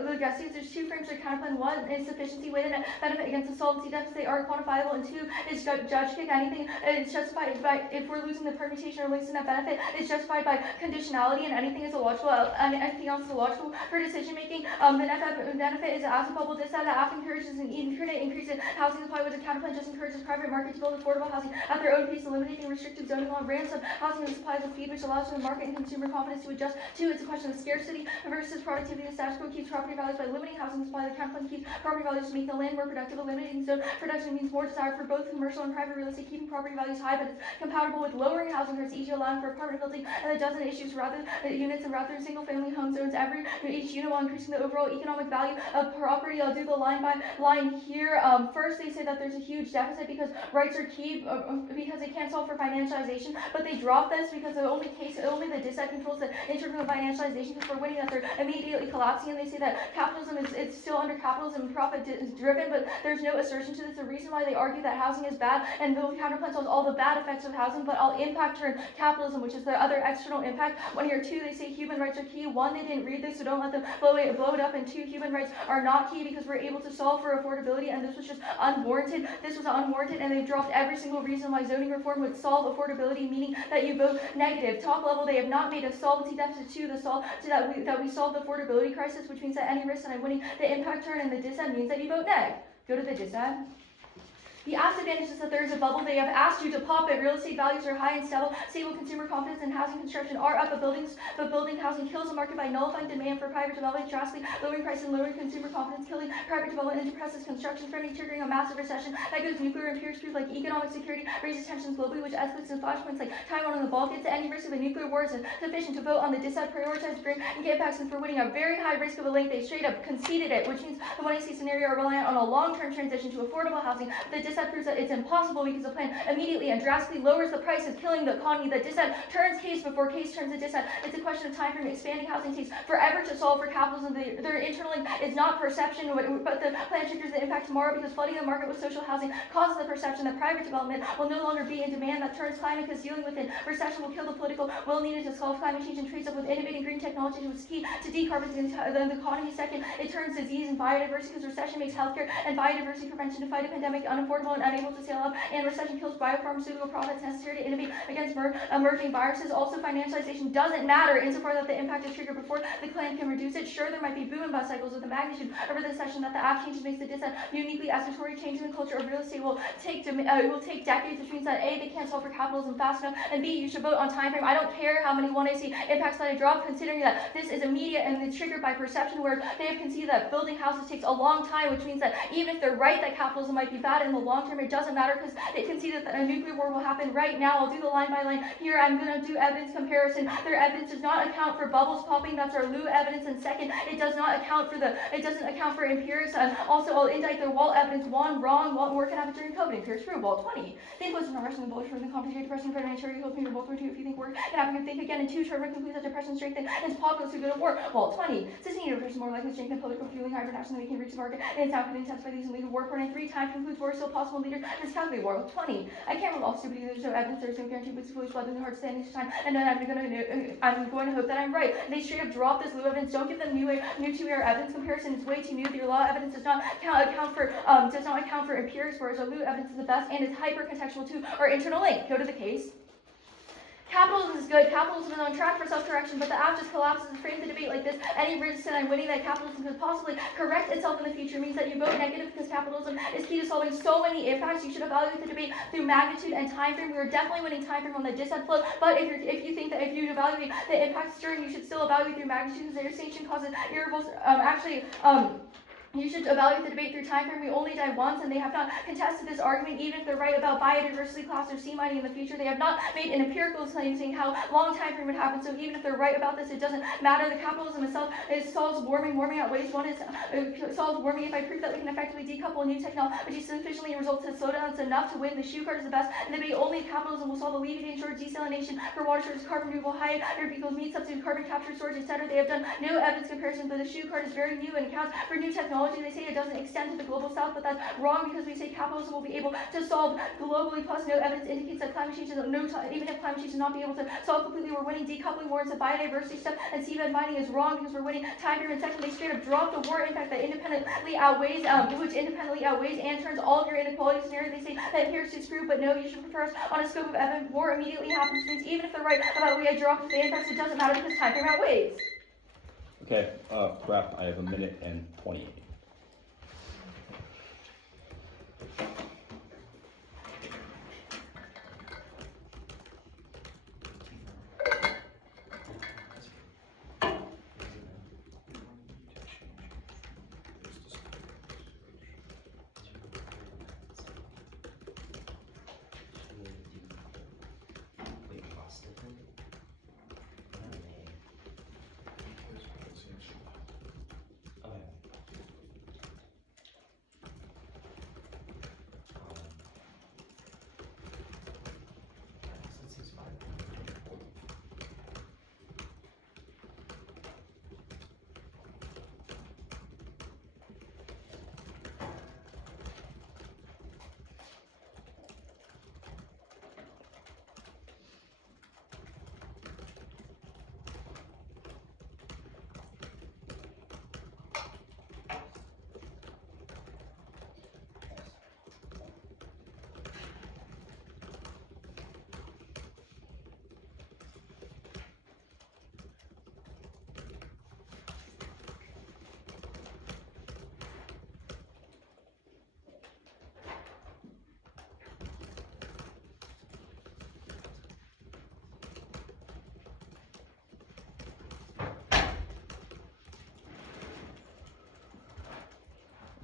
legacy. There's two frames for counter plan. One is sufficiency, weighted net benefit against the solvency deficit. They are quantifiable, and two is judge kick. Anything it's justified by if we're losing the permutation or links in that benefit. It's justified by conditionality. And anything is illogical, anything else is illogical for decision making. The net benefit is as a bubble disadd. The app encourages an infinite increase in housing supply, which the counterplan just encourages private market to build affordable housing at their own pace, eliminating restrictive zoning law ramps up housing and supply with speed, which allows for the market and consumer confidence to adjust to. It's a question of scarcity versus productivity. The status quo keeps property values by limiting housing supply. The counterplan keeps property values to make the land more productive. Eliminating zone production means more desire for both commercial and private real estate, keeping property values high, but it's compatible with lowering housing prices, e.g. allowing for apartment building and a dozen issues rather units and rather single-family home zones each unit while increasing the overall economic value of property. I'll do the line by line here. First, they say that there's a huge deficit because rights are key because they can't solve for financialization, but they drop this because only the disadd controls the internal financialization because we're winning that they're immediately collapsing, and they say that capitalism it's still under capitalism and profit driven, but there's no assertion to this. The reason why they argue that housing is bad and the counterplan solves all the bad effects of housing, but I'll impact turn capitalism, which is the other external impact. One here, two, they say human rights are key. One, they didn't read this, so don't let them blow it up. And two, human rights are not key because we're able to solve for affordability, and this was just unwarranted. This was unwarranted, and they've dropped every single reason why zoning reform would solve affordability, meaning that you vote negative. Top level, they have not made a solvency deficit to the that we solve the affordability crisis, which means that any risk that I'm winning the impact turn and the disadd means that you vote neg. Go to the disadd. The asset advantage is that there is a bubble. They have asked you to pop it. Real estate values are high and stable consumer confidence and housing construction are up, but building housing kills the market by nullifying demand for private development, drastically lowering price and lowering consumer confidence, killing private development and depresses construction spending, triggering a massive recession that goes nuclear and peers proof like economic security, raises tensions globally, which escalates in flashpoints like Taiwan and the Balkans. Any risk of a nuclear war is sufficient to vote on the disadd, prioritize bring and get backs, and for winning a very high risk of a link, they straight up conceded it, which means the 1AC scenario are reliant on a long-term transition to affordable housing. The dissent proves that it's impossible because the plan immediately and drastically lowers the prices, killing the economy. The dissent turns case before case turns to dissent. It's a question of time frame. Expanding housing takes forever to solve for capitalism. Their internal link is not perception, but the plan triggers the impact tomorrow because flooding the market with social housing causes the perception that private development will no longer be in demand. That turns climate because dealing with it. Recession will kill the political will needed to solve climate change and trades up with innovating green technologies, which is key to decarbonizing the economy. Second, it turns disease and biodiversity because recession makes healthcare and biodiversity prevention to fight a pandemic unaffordable and unable to scale up, and recession kills biopharmaceutical products necessary to innovate against emerging viruses. Also, financialization doesn't matter insofar that the impact is triggered before the plan can reduce it. Sure, there might be boom and bust cycles with the magnitude of the recession that the app changes makes the dissent uniquely escalatory. Change in the culture of real estate will take decades, which means that A, they can't solve for capitalism fast enough, and B, you should vote on time frame. I don't care how many 1AC impacts that I drop, considering that this is immediate and it's triggered by perception, where they have conceded that building houses takes a long time, which means that even if they're right that capitalism might be bad in the long term, it doesn't matter because they conceded that a nuclear war will happen right now. I'll do the line by line here. I'm going to do evidence comparison. Their evidence does not account for bubbles popping. That's our Lou evidence. And second, it doesn't account for empirics. Also, I'll indict their wall evidence. One, wrong. What more can happen during COVID? Empirics true. Wall 20. Think was not wrestling bullish for the complicated depression, predator, charity, hope, me, both were two. If you think work can happen, think again. And two, Trevor concludes that depression strengthened and is populous who go to war. Wall 20. Sustained depression more likely to strengthen political fueling, hybrid action, we can reach the market. And it's now can intensify these and lead to war. Point 3 times concludes war is still possible. Leader is calculate war. 20. I can't rule all stupidity. There's no evidence. There's no guarantee. But it's foolish blood in the hard standing each time. And then I'm going to hope that I'm right. They straight up drop this Lou evidence. Don't give them new 2-year evidence comparison. It's way too new. Your law evidence does not account for empirics, whereas our Lou evidence is the best and it's hyper contextual to our internal link. Go to the case. Capitalism is good. Capitalism is on track for self-correction, but the app just collapses and frames the debate like this. Any risk that I'm winning that capitalism could possibly correct itself in the future means that you vote negative because capitalism is key to solving so many impacts. You should evaluate the debate through magnitude and time frame. We are definitely winning time frame on the dissent flow, but if you think that if you evaluate the impacts during, you should still evaluate through magnitude because their distinction causes irreversible. You should evaluate the debate through time frame. We only die once, and they have not contested this argument. Even if they're right about biodiversity, class, or sea mining in the future, they have not made an empirical claim saying how long time frame would happen. So even if they're right about this, it doesn't matter. The capitalism itself solves warming. Warming outweighs one. It solves warming if I prove that we can effectively decouple a new technology sufficiently and results in slowdown. It's enough to win. The shoe card is the best. And the debate only capitalism will solve alleviating shortage, desalination for water shortage, carbon removal, high air vehicles, meat substitute, carbon capture, storage, etc. They have done no evidence comparison, but the shoe card is very new and accounts for new technology. They say it doesn't extend to the global south, but that's wrong because we say capitalism will be able to solve globally, plus no evidence indicates that climate change is even if climate change is not be able to solve completely, we're winning. Decoupling warrants a biodiversity step, and seabed mining is wrong because we're winning time frame. And second, they straight up drop the war impact that independently outweighs, and turns all of your inequality scenarios. They say that appears to screw, but no, you should prefer us on a scope of evidence. War immediately happens, means even if they're right about we had dropped the impacts, it doesn't matter because time frame outweighs. Okay, wrap. I have 1 minute and 28.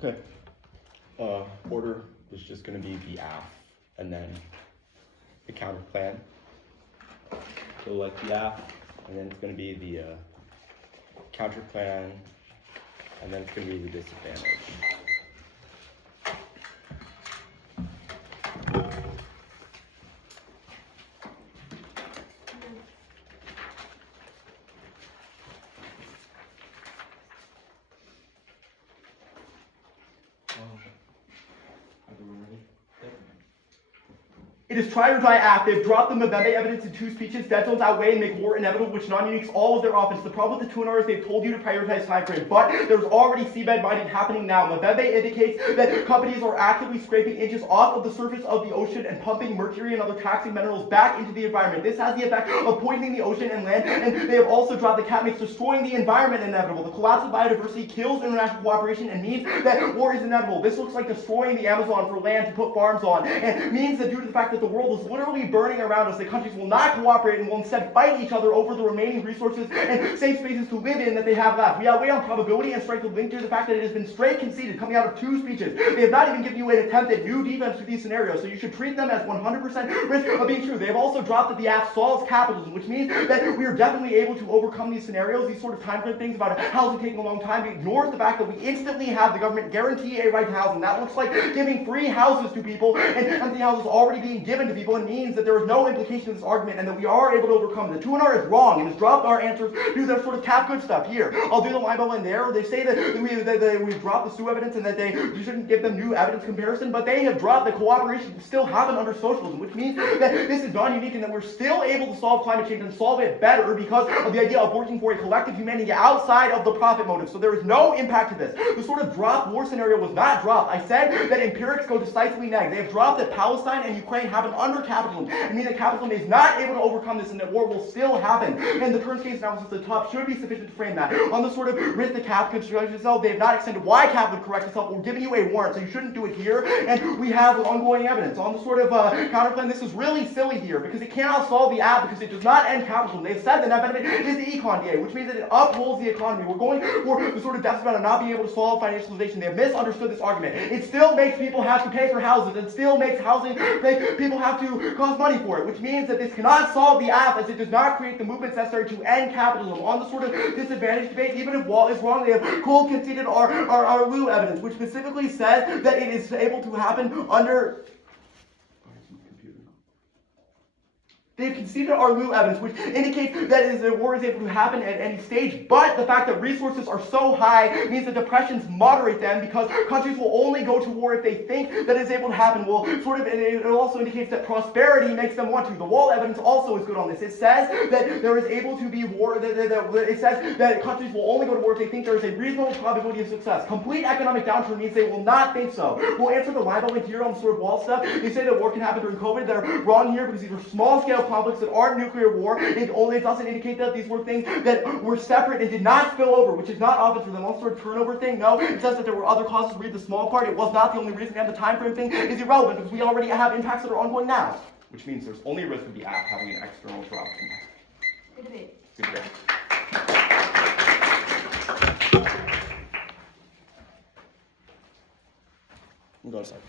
Okay. Order is just going to be the AF and then the counter plan. So like the AF, and then it's going to be the counter plan, and then it's going to be the disadvantage. It is try or die act. They've dropped the Mbembe evidence in 2 speeches. Dead zones outweigh and make war inevitable, which non-uniques all of their offense. The problem with the 2 is they've told you to prioritize time frame, but there's already seabed mining happening now. Mbembe indicates that companies are actively scraping inches off of the surface of the ocean and pumping mercury and other taxing minerals back into the environment. This has the effect of poisoning the ocean and land, and they have also dropped the cap makes destroying the environment inevitable. The collapse of biodiversity kills international cooperation and means that war is inevitable. This looks like destroying the Amazon for land to put farms on, and means that due to the fact that the world is literally burning around us, the countries will not cooperate and will instead fight each other over the remaining resources and safe spaces to live in that they have left. We outweigh on probability and strength of link due to the fact that it has been straight conceded coming out of 2 speeches. They have not even given you an attempt at new defense to these scenarios, so you should treat them as 100% risk of being true. They have also dropped that the act solves capitalism, which means that we are definitely able to overcome these scenarios, these sort of time frame things about housing taking a long time. It ignores the fact that we instantly have the government guarantee a right to housing. That looks like giving free houses to people, and empty houses already being given to people, and means that there is no implication of this argument and that we are able to overcome it. The 2NR is wrong and has dropped our answers to their sort of cap good stuff. Here, I'll do the line by line there. They say that we've dropped the Sioux evidence and that you shouldn't give them new evidence comparison, but they have dropped the cooperation will still happen under socialism, which means that this is non-unique and that we're still able to solve climate change and solve it better because of the idea of working for a collective humanity outside of the profit motive. So there is no impact to this. The sort of drop war scenario was not dropped. I said that empirics go decisively neg. They have dropped that Palestine and Ukraine happen under capitalism. I mean that capitalism is not able to overcome this and that war will still happen. And the current case analysis at the top should be sufficient to frame that. On the sort of risk the cap could correct itself, they have not extended why cap would correct itself. We're giving you a warrant, so you shouldn't do it here. And we have ongoing evidence. On the sort of counterclaim, this is really silly here because it cannot solve the app because it does not end capitalism. They've said the net benefit is the Econ DA, which means that it upholds the economy. We're going for the sort of deficit of not being able to solve financialization. They have misunderstood this argument. It still makes people have to pay for houses. It still makes housing make people have to cost money for it, which means that this cannot solve the app as it does not create the movements necessary to end capitalism. On the sort of disadvantage debate, even if Walt is wrong, they have cold conceded our Lou evidence, which specifically says that it is able to happen under. They've conceded our Lou evidence, which indicates that the war is able to happen at any stage, but the fact that resources are so high means that depressions moderate them because countries will only go to war if they think that it's able to happen. Well, sort of, and it also indicates that prosperity makes them want to. The Wall evidence also is good on this. It says that there is able to be war, it says that countries will only go to war if they think there is a reasonable probability of success. Complete economic downturn means they will not think so. We'll answer the line by link here on sort of Wall stuff. They say that war can happen during COVID. They're wrong here because these are small-scale conflicts that aren't nuclear war. It doesn't indicate that these were things that were separate and did not spill over, which is not obvious for them. Also sort of turnover thing. No, it says that there were other causes. Read the small part. It was not the only reason, and the time frame thing is irrelevant because we already have impacts that are ongoing now, which means there's only a risk of the app having an external drop impact. Good debate. Good debate. We'll go a second.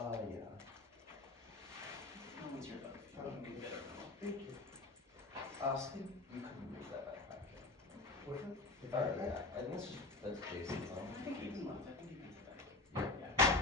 Yeah. No one's here about it. You can get it. Thank you. Austin, you can move that backpack. What's it? Yeah, and that's Jason's. I think Ethan left. I think Ethan's at that. Yeah.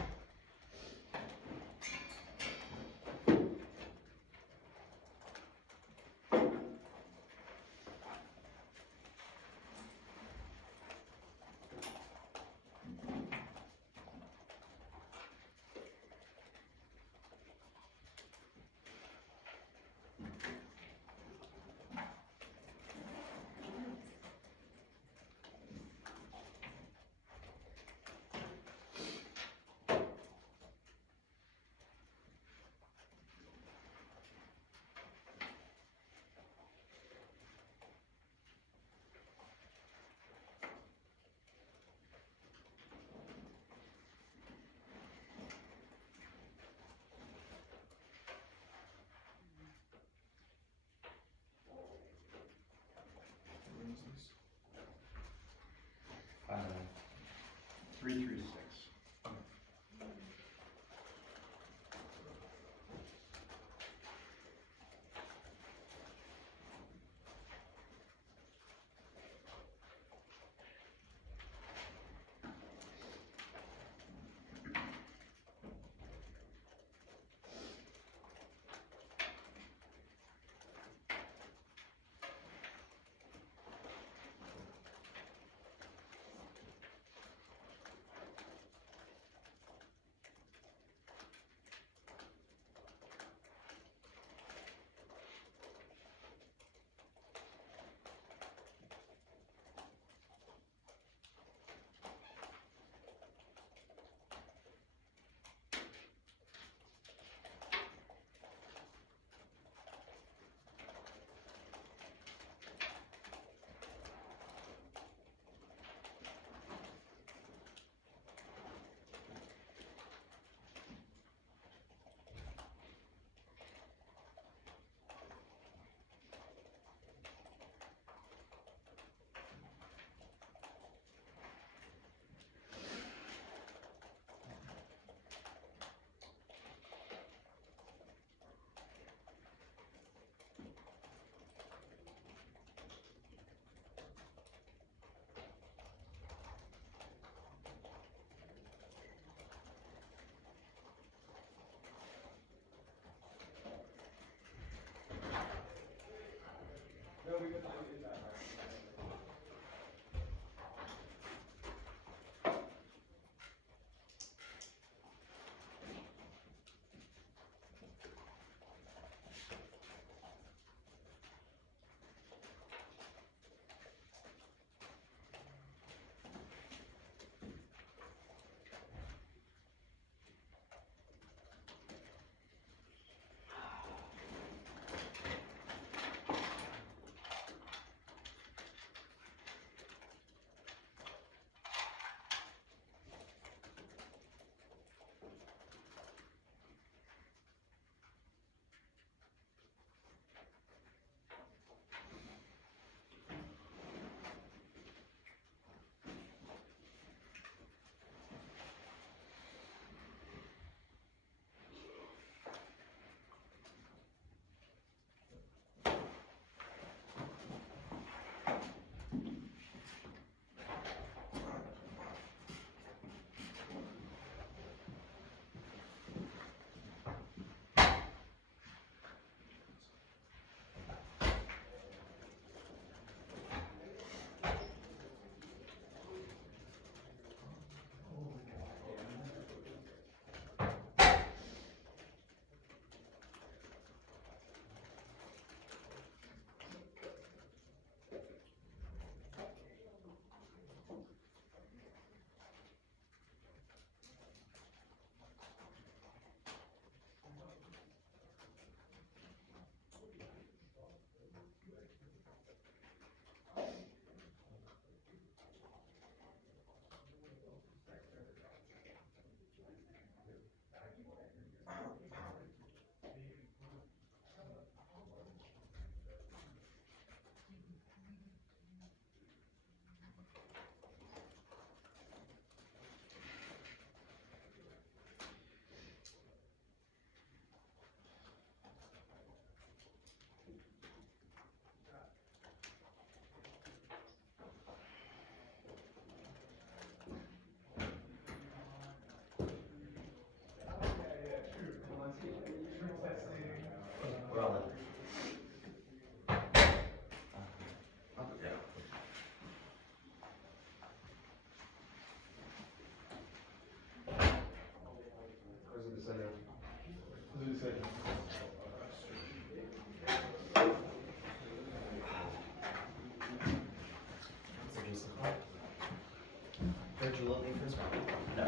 let me first round? No.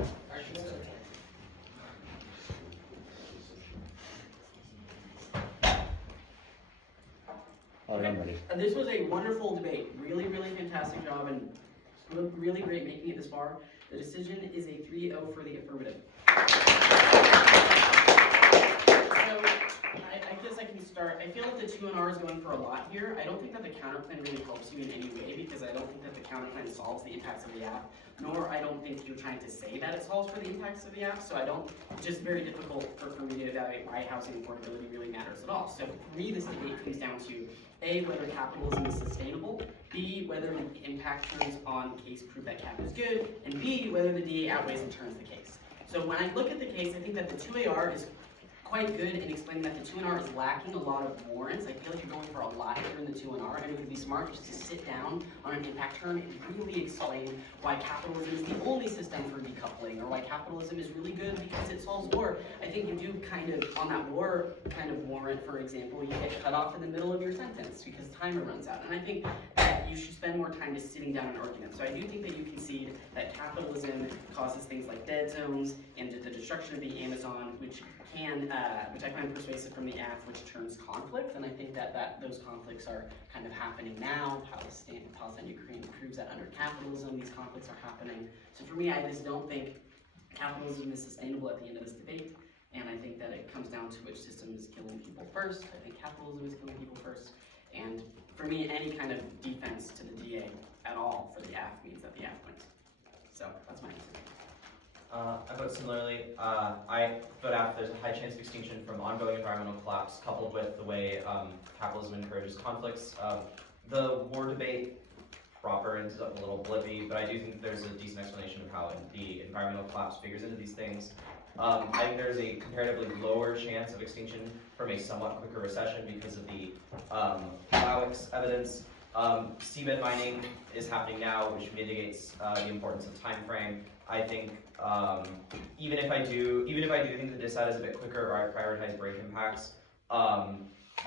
All right, I'm ready. This was a wonderful debate. Really, really fantastic job and really great making it this far. The decision is a 3-0 for the affirmative. So, I guess I can start. I feel like the 2NR is going for a lot here. I don't think that the counterplan really helps you in any way because I don't think that the counterplan solves the impacts of the app, nor I don't think you're trying to say that it solves for the impacts of the app, so it's just very difficult for me to evaluate why housing affordability really matters at all. So for me, this debate comes down to A, whether capitalism is sustainable, B, whether the impact turns on case prove that cap is good, and B, whether the DA outweighs and turns the case. So when I look at the case, I think that the 2AR is quite good in explaining that the 2NR is lacking a lot of warrants. I feel like you're going for a lot here in the 2NR, and it would be smart just to sit down on an impact turn and really explain why capitalism is the only system for decoupling, or why capitalism is really good because it solves war. I think you do kind of, on that war kind of warrant, for example, you get cut off in the middle of your sentence because timer runs out. And I think that you should spend more time just sitting down and arguing them. So I do think that you concede that capitalism causes things like dead zones and the destruction of the Amazon, which I find persuasive from the act, which turns conflict, and I think that those conflicts are kind of happening now. Palestine, Ukraine proves that under capitalism, these conflicts are happening. So for me, I just don't think capitalism is sustainable at the end of this debate, and I think that it comes down to which system is killing people first. I think capitalism is killing people first, and for me, any kind of defense to the DA at all for the AF means that the AF wins. So that's my answer. I vote similarly. I vote out there's a high chance of extinction from ongoing environmental collapse coupled with the way capitalism encourages conflicts. The war debate proper ends up a little blippy, but I do think there's a decent explanation of how the environmental collapse figures into these things. I think there's a comparatively lower chance of extinction from a somewhat quicker recession because of the Lowix evidence. Seabed mining is happening now, which mitigates the importance of time frame. I think even if I do think the DISAD is a bit quicker, or I prioritize break impacts,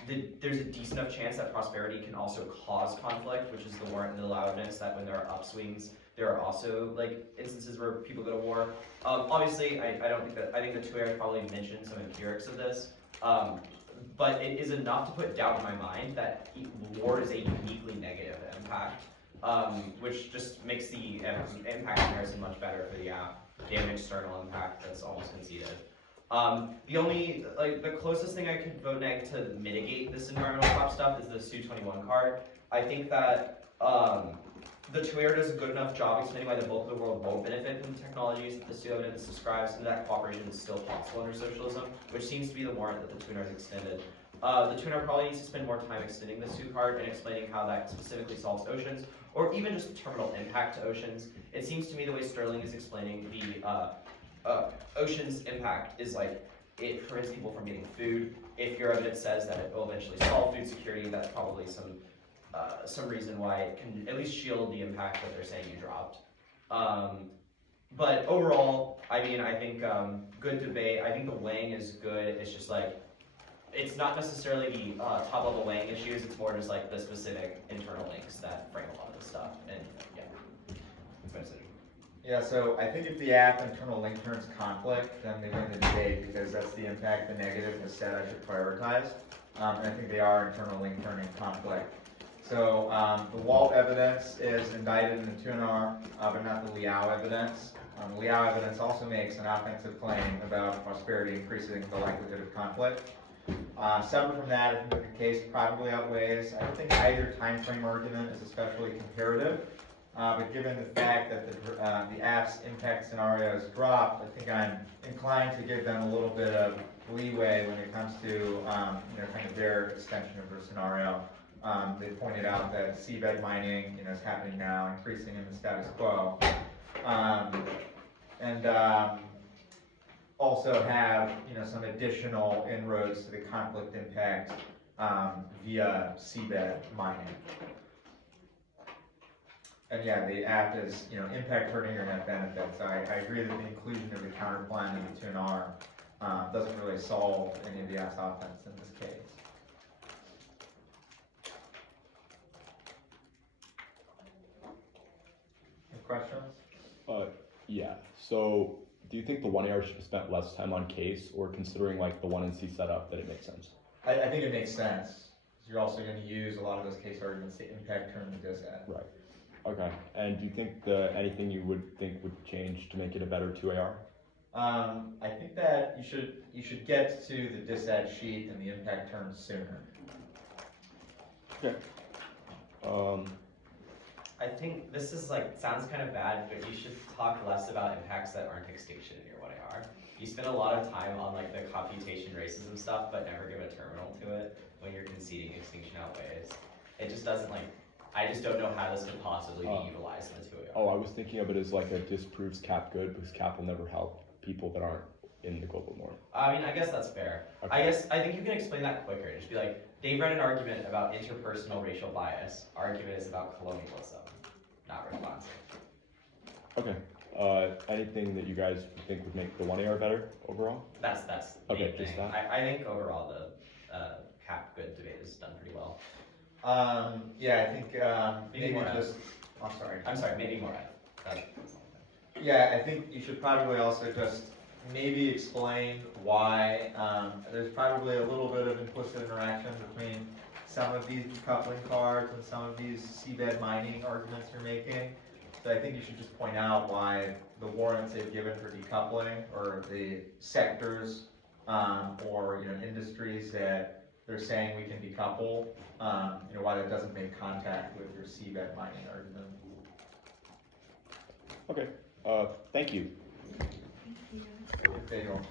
there's a decent enough chance that prosperity can also cause conflict, which is the warrant and the allow evidence that when there are upswings, there are also like instances where people go to war. Obviously, I think the 2AR probably mentioned some empirics of this, but it is enough to put doubt in my mind that war is a uniquely negative impact. Which just makes the impact comparison much better for the app. Damn external impact that's almost conceded. The closest thing I could vote neg to mitigate this environmental crop stuff is the SU-21 card. I think that the 2AR does a good enough job explaining why the bulk of the world won't benefit from the technologies that the SU evidence describes, and that cooperation is still possible under socialism, which seems to be the warrant that the 2NR has extended. The 2NR probably needs to spend more time extending the SU card and explaining how that specifically solves oceans, or even just terminal impact to oceans. It seems to me the way Sterling is explaining the ocean's impact is like it prevents people from getting food. If your evidence says that it will eventually solve food security, that's probably some reason why it can at least shield the impact that they're saying you dropped. But overall, I mean, I think good debate. I think the weighing is good. It's just like, it's not necessarily the top level weighing issues, it's more just like the specific internal links that frame a lot of the stuff, and yeah, that's my decision. Yeah, so I think if the app internal link turns conflict, then they win the debate because that's the impact the negative has said I should prioritize, and I think they are internal link turning conflict. So the Walt evidence is indicted in the 2NR, but not the Liao evidence. The Liao evidence also makes an offensive claim about prosperity increasing the likelihood of conflict. Separate from that, I think that the case probably outweighs. I don't think either time frame argument is especially comparative, but given the fact that the app's impact scenario is dropped, I think I'm inclined to give them a little bit of leeway when it comes to kind of their extension of their scenario. They pointed out that seabed mining is happening now, increasing in the status quo, and also have some additional inroads to the conflict impact via seabed mining. And yeah, the app is impact hurting or net benefits. I agree that the inclusion of the counterplan in the 2NR doesn't really solve any of the app's offense in this case. Any questions? Yeah, so do you think the 1AR should have spent less time on case, or considering like the 1NC setup that it makes sense? I think it makes sense, 'cause you're also gonna use a lot of those case arguments to impact turn and disad. Right. Okay, and do you think anything you would think would change to make it a better 2AR? I think that you should get to the disad sheet and the impact terms sooner. Okay. I think this is like, sounds kind of bad, but you should talk less about impacts that aren't extinction in your 1AR. You spend a lot of time on like the computation racism stuff, but never give a terminal to it when you're conceding extinction outweighs. It just doesn't like, I just don't know how this could possibly be utilized in the 2AR. Oh, I was thinking of it as like a disproves cap good, because cap will never help people that aren't in the global north. I mean, I guess that's fair. Okay. I think you can explain that quicker. Just be like, Dave read an argument about interpersonal racial bias. Argument is about colonialism, not responsive. Okay. Anything that you guys think would make the 1AR better overall? That's the Okay, main just thing. that? I think overall the cap good debate is done pretty well. Yeah, I think, maybe more just, I'm sorry. Maybe more. That's Yeah, I think you should probably also just maybe explain why, there's probably a little bit of implicit interaction between some of these decoupling cards and some of these seabed mining arguments you're making. So I think you should just point out why the warrants they've given for decoupling, or the sectors, or, industries that they're saying we can decouple, why that doesn't make contact with your seabed mining argument. Okay. Thank you. There you go.